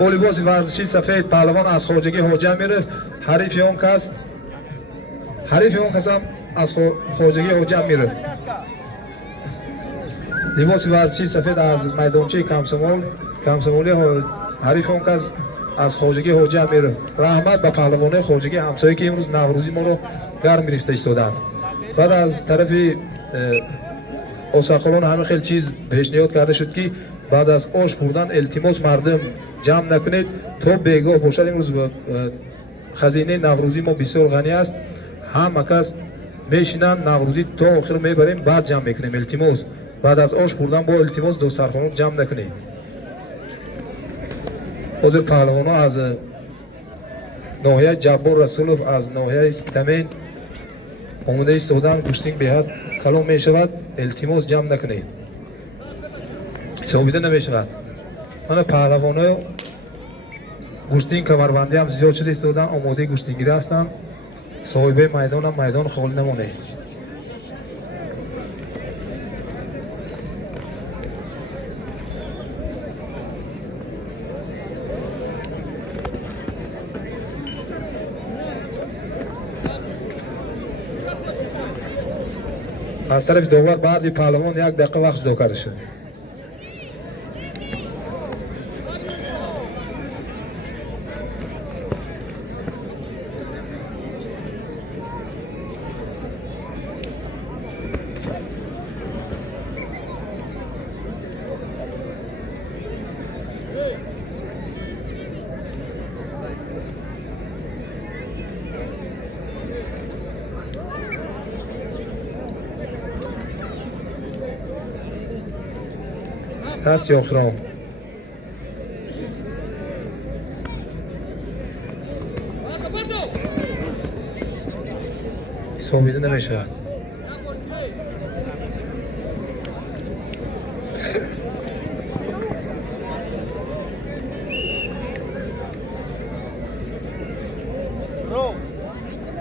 با لباس ورزشی سفید پهلوان از خواجگی حاجی میرفت. حریف اون کس هم از خواجگی حاجی میرفت. لباس ورزشی سفید از میدانچه کمسمولی حریف اون کس از خواجگی حاجی میرفت. رحمت به پهلوانای خواجگی همسایه که امروز نوروزی ما رو گرم گرفته ایستادند. بعد از طرف اوساقلان همه خیلی چیز پیشنهاد کرده شد که بعد از آش خوردن التماس مردم جمع نکنید تا بیگاه باشد. امروز خزینه نوروزی ما بسیار غنی است. همه کس میشینند نوروزی تا آخر میبریم بعد جمع میکنیم. التماس بعد از آش خوردن با التماس دسترخوان جمع نکنید. حاضر پهلوانا از ناحیه جبار رسولوف از ناحیه تمین آمده ایستادن. گوشتین بهت کلام می شود. التماس جمع نکنید. ثابیده نمی شود. من پهلوانا گوشتین کمربندی هم زیاد شده ایستادن. آماده گوشتینگیری هستند. صاحبه میدان هم میدان خالی نمونه. از طرف داور بعد پهلوان یک دقیقه وقت جدا کرده شد. دست یافرام ثابیده نمیشه.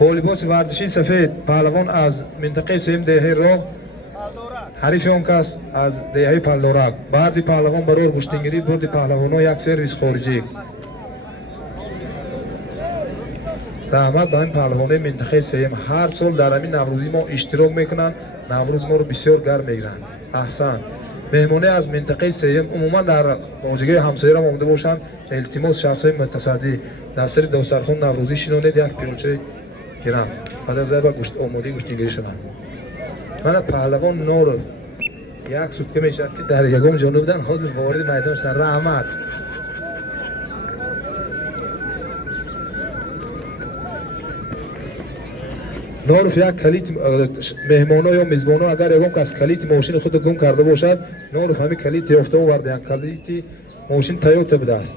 با لباس ورزشی سفید پهلوان از منطقه سیم دهه راه حریف اون کس از دهه پلدارک. بعد پهلوان برای گوشتینگیری برد پهلوانا یک سرویس خارجی. رحمت به این پهلوانای منطقه سیم هر سال در همین نوروزی ما اشتراک میکنن. نوروز ما رو بسیار گرم میگیرن. احسن مهمانی از منطقه سیم عموما در خواجگی همسایه را آمده باشند. التماس شخصای متصدی در سر دسترخوان نوروزی شینانید یک پیالچه گیرند. بعد از گوشت آماده گوشتینگیری شوند. من پهلوان نور یک سوتکه میشد که در یکم جانب بودن حاضر وارد میدان شد. رحمت نورف یک کلیت مهمانا یا میزبانا اگر یکم کس کلیت ماشین خود گم کرده باشد نورف همین کلیت یافته آورده. یک کلیت ماشین تویوتا بوده است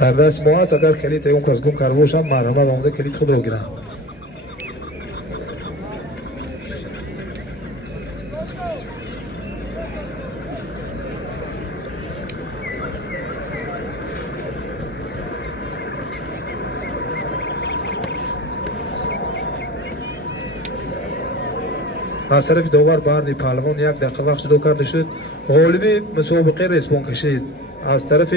در دست ما است. اگر کلیت یکم کس گم کرده باشد مرحمت آمده کلیت خود رو گیرند. از طرف داور بعد پهلوان یک دقیقه وقت جدا کرده شد. غالب مسابقه ریسمان کشید. از طرف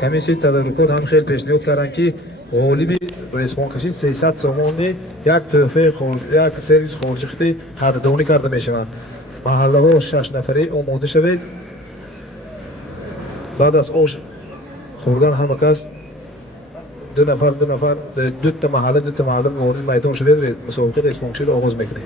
کمیسیون تدارکات هم خیلی پیشنهاد کردند که غالب ریسمان کشید 300 سومانی یک تحفه یک سرویس خارجی قدردانی کرده می شود. محله ها 6 نفره آماده شوید. بعد از آش خوردن همه کس دو نفر دو تا محله وارد میدان شوید. مسابقه ریسمان کشید آغاز میکنه.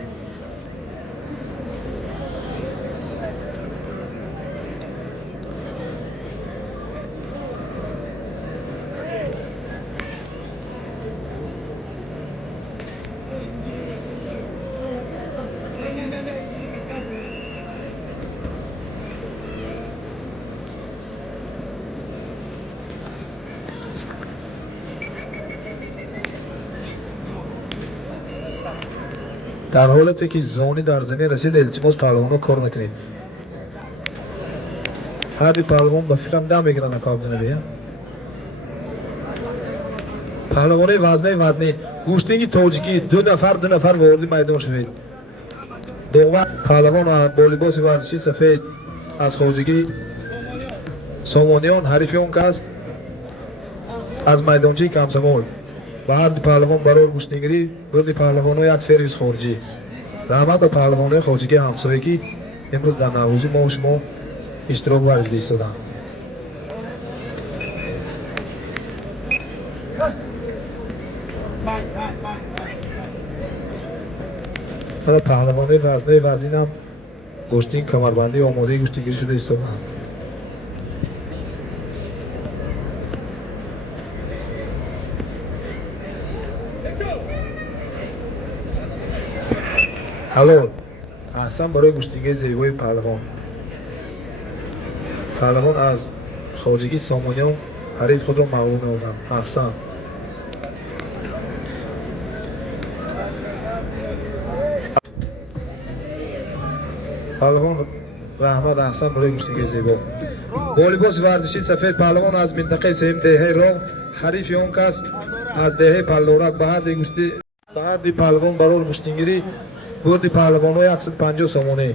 در حالتی که زانی در زمین رسید التماس پهلوانا کار نکنید. هر پهلوان با فکرم دم میگیرن نکاب بزنه. پهلوانای وزنی گوشتینگی تاجیکی دو نفر وارد میدان شوید. داور پهلوان با لباس ورزشی سفید از خواجگی سامانیان حریف اون کس از میدانچه کمسمال و هر پهلوان برای گوشتنگری برد پهلوان‌ها یک سرویس خارجی رحمت به پهلوان‌های خارجی همسایگی امروز در نوروزی ما و شما اشتراک ورزیده ایستادند. حالا پهلوان‌های وزنه هم گوشتین کمربندی آماده گوشتنگری شده ایستادند. حلال احسن برای گوشتنگری زیبای پهلوان از خارجگی سامانیان حریف خود را مغلوب نمودند. احسن پهلوان رحمت احسن برای گوشتنگری زیبا. با لباس ورزشی سفید پهلوان از منطقه سیم دهه راه حریف اون کس از دهه پلورک به هر دی پهلوان برای گوشتنگری برد پهلوان‌های 150 سامانه.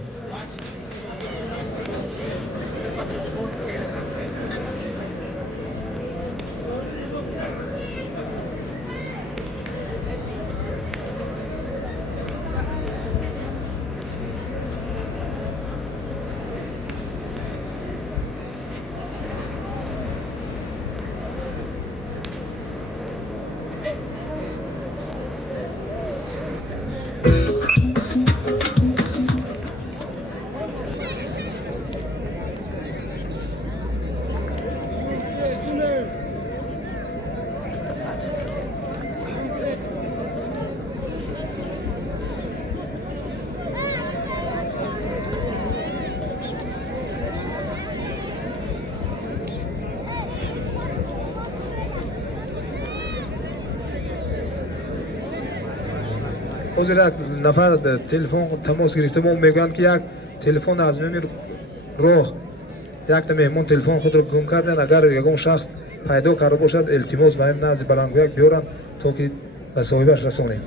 حضور یک نفر تلفن تماس گرفته ما میگویند که یک تلفن از میمیر راه یک مهمان تلفن خود را گم کردن. اگر یگان شخص پیدا کرده باشد التماس به این نزد بلندگویک بیارند تا که به صاحبش رسانیم.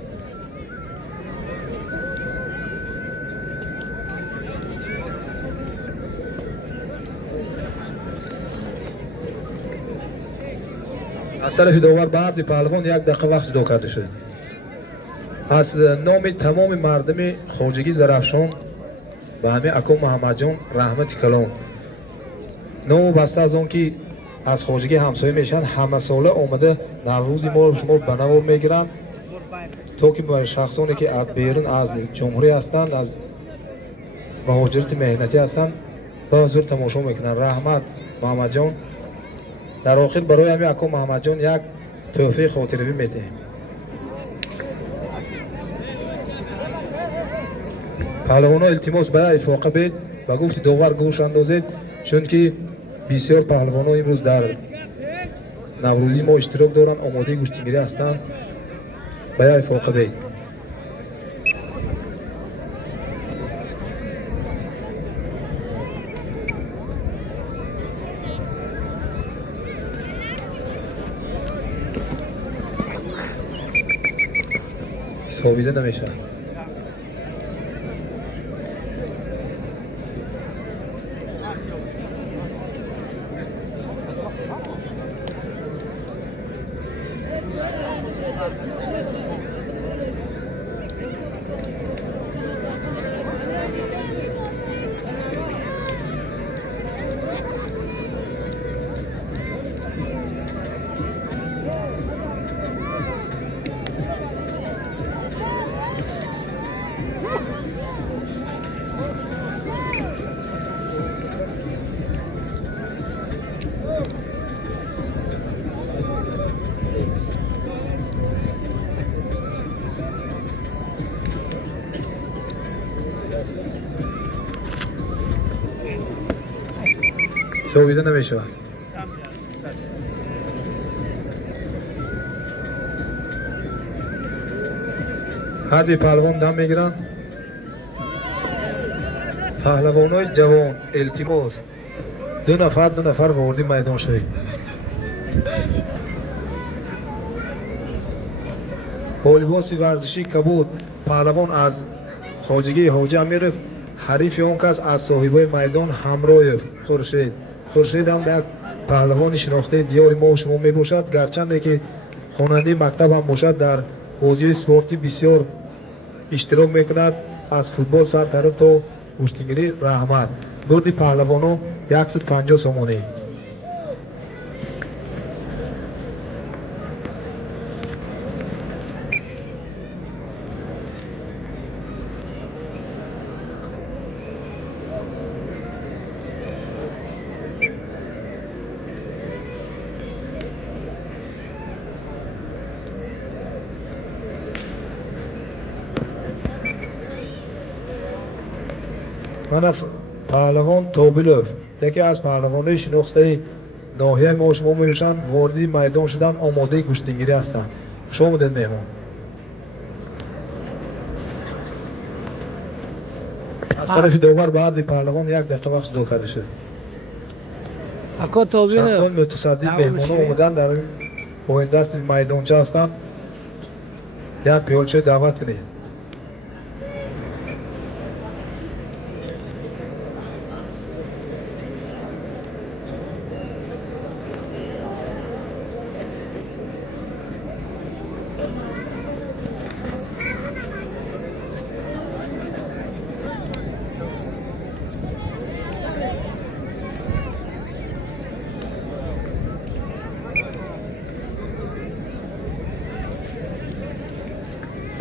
از طرف داور به عبد پهلوان 1 دقیقه وقت جدا کرده شد. از نام تمام مردم خواجگی زرافشان به همه اکا محمد جان رحمت کلام نام بسته از آن که از خواجگی همسایه میشن همه ساله آمده نوروزی ما شما به نوار میگیرن تا که برای شخصانی که از بیرون از جمهوری هستند از مهاجرت مهنتی هستند با حضور تماشا میکنن. رحمت محمد جان در آخر برای همه اکا محمد جان یک تحفه خاطره‌ای میدهیم. پهلوان ها التماس برای افاقه بید و گفت داور گوش اندازید چون که بسیار پهلوان ها امروز در نوروزی ما اشتراک دارند آماده گوشتنگری هستند برای افاقه بید. صابیده نمیشه. صابیده نمیشه. هر بی پهلوان دم میگیرن. پهلوانای جوان التماس دو نفر وارد میدان شوید. با لباس ورزشی کبود پهلوان از خواجگی حاجی امیر حریف اون کس از صاحبای میدان همراه خورشید هم یک پهلوان شناخته دیار ما و شما می باشد، گرچنده که خواننده مکتب هم باشد، در بازی اسپورتی بسیار اشتراک میکند. از فوتبال سر طرف تا کشتیگیری رحمت. برد پهلوانو 150 سومانی. من پهلوان توبیلوف، یکی از پهلوان‌های شناخته ناحیه ما شما میشن، وارد میدان شدن، آماده کشتیگیری هستند. شما بودید مهمان. از طرف داور بعد پهلوان 1 دقیقه وقت دو کرده شد. اکا توبیلوف شخصان متصدی مهمان‌ها اومدن در پایین دست میدانچه هستند. یک پیالچه دعوت کنید.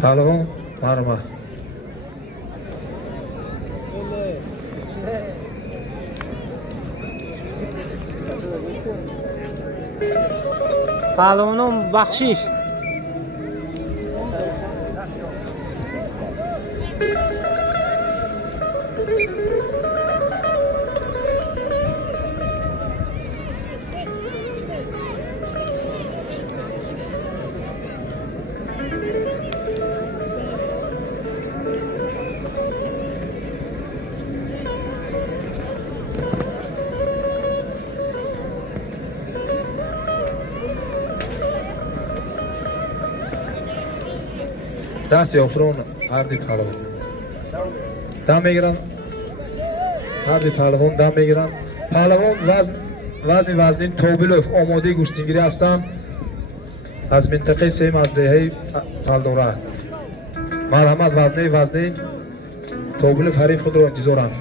پهلوان مرمت. پهلوانم بخشش دست آفرون هر دی پهلوان دم میگیرن. هر دی پهلوان دم میگیرن. پهلوان وزن توبیلوف آماده کشتیگیری هستند. از منطقه سیم از دهه پلدوره. مرحمت وزنی توبیلوف حریف خود را انتظارند.